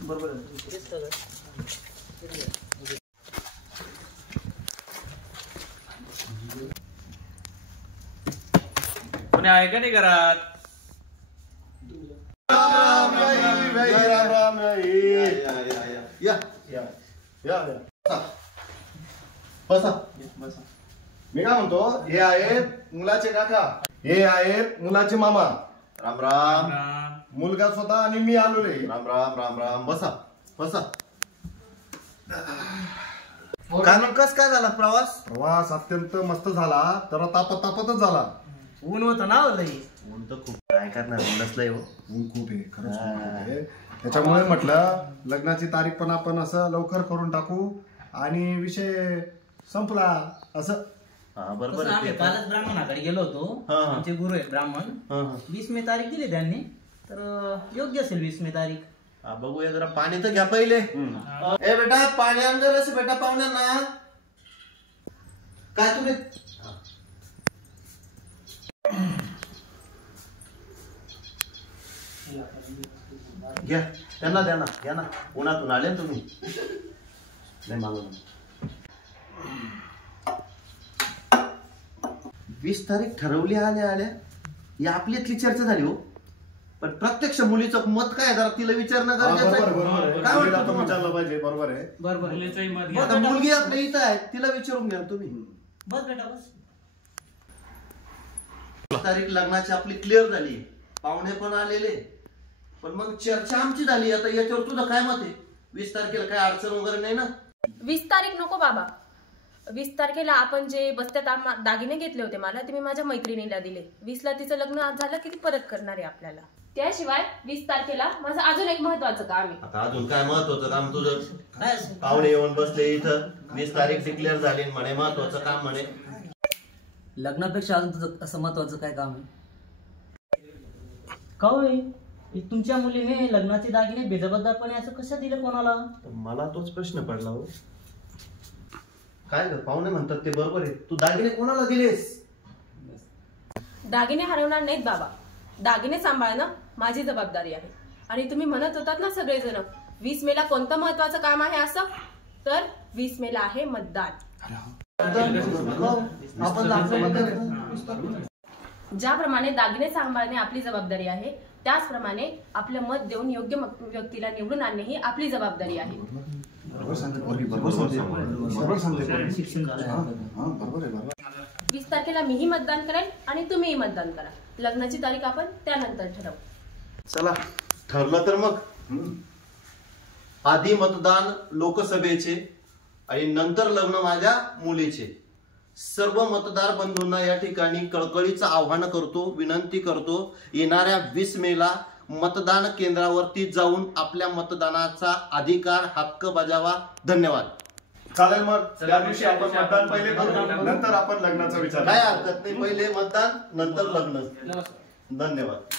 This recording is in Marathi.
बरोबर कोणी आहे का नाही घरात? बसा. मी काय म्हणतो, हे आहेत मुलाचे काका, हे आहेत मुलाचे मामा. राम राम. मुलगा स्वतः आणि मी आलो रे. राम राम राम राम. बसा बसा. कानून कस काय झाला प्रवास? प्रवास अत्यंत मस्त झाला, तर तापतच झाला. ऊन होतं ना लई. ऊन तर खूप, काय करणार, ऊनच लय हो. ऊन खूप आहे खरंच आहे. त्याच्यामुळे म्हटलं लग्नाची तारीख पण आपण असं लवकर करून टाकू आणि विषय संपला असं. बरोबर. आम्ही कालच ब्राह्मणाकडे गेलो होतो, आमचे गुरु आहेत ब्राह्मण. 20 मे तारीख दिली त्यांनी, तर योग्य असेल 20 मे तारीख. बघूया जरा. पाणी तर घ्या पहिले. ए बेटा पाणी आण जरा बेटा पाहुण्यांना. काय तुम्ही घ्या, त्यांना द्या ना, घ्या ना. उन्हातून आले ना तुम्ही. नाही मागून. 20 तारीख ठरवली आल्या आल्या. ही आपल्यातली चर्चा झाली हो, पण प्रत्यक्ष मुलीचं मत काय जरा तिला विचारणं गरजेचं आहे. काय वाटतं विचारलं पाहिजे. बरोबर आहे. बरोबर. आता मुलगी आपल्या इथं आहे, तिला विचारून घ्या तुम्ही. बस बेटा बस. तारीख लग्नाची आपली क्लिअर झाली, पाहुणे पण आलेले, पण मग चर्चा आमची झाली. आता याच्यावर तुझं काय मत आहे? 20 तारखेला काय अडचण वगैरे नाही ना? 20 तारीख नको बाबा. 20 तारखेला आपण जे बस्त्यात दागिने घेतले होते मला, ते मी माझ्या मैत्रिणीला दिले. 20 ला तिचं लग्न झालं की ती परत करणार आहे आपल्याला. त्याशिवाय 20 तारखेला माझं अजून एक महत्वाचं काम आहे. आता अजून काय महत्वाचं काम तुझं? पाहुणे येऊन बसले इथं, 20 तारीख डिक्लेअर झाली म्हणे, महत्वाचं काम म्हणे. लग्नापेक्षा अजून तुझं असं महत्वाचं काय काम आहे? का होय, तुमच्या मुलीने लग्नाचे दागिने बेजबाबदारपणे असं कसं दिलं कोणाला? मला तोच प्रश्न पडला हो. काय ग, पाहुणे म्हणतात ते बरोबर आहे, तू दागिने कोणाला दिलेस? दागिने हरवणार नाहीत बाबा. दागिने सांभाळणं माझी जबाबदारी आहे. आणि तुम्ही म्हणत होतात ना सगळेजण 20 मेला कोणतं महत्वाचं काम आहे असं, तर 20 मेला आहे मतदान. ज्याप्रमाणे दागिने सांभाळणे आपली जबाबदारी आहे, त्याचप्रमाणे आपलं मत देऊन योग्य व्यक्तीला निवडून आणणे ही आपली जबाबदारी आहे. 20 तारखेला मीही मतदान करेन आणि तुम्हीही मतदान करा. लग्नाची तारीख आपण त्यानंतर ठरवू. चला ठरलं तर मग. आधी मतदान लोकसभेचे आणि नंतर लग्न माझ्या मुलीचे. सर्व मतदार बंधूंना या ठिकाणी कळकळीचं आव्हान करतो, विनंती करतो, येणाऱ्या 20 मेला मतदान केंद्रावरती जाऊन आपल्या मतदानाचा अधिकार, हक्क बजावा. धन्यवाद. चालेल, मग त्या दिवशी आपण मतदान पहिले करू, नंतर आपण लग्नाचा विचार. काय हरकत नाही, पहिले मतदान नंतर लग्न. धन्यवाद.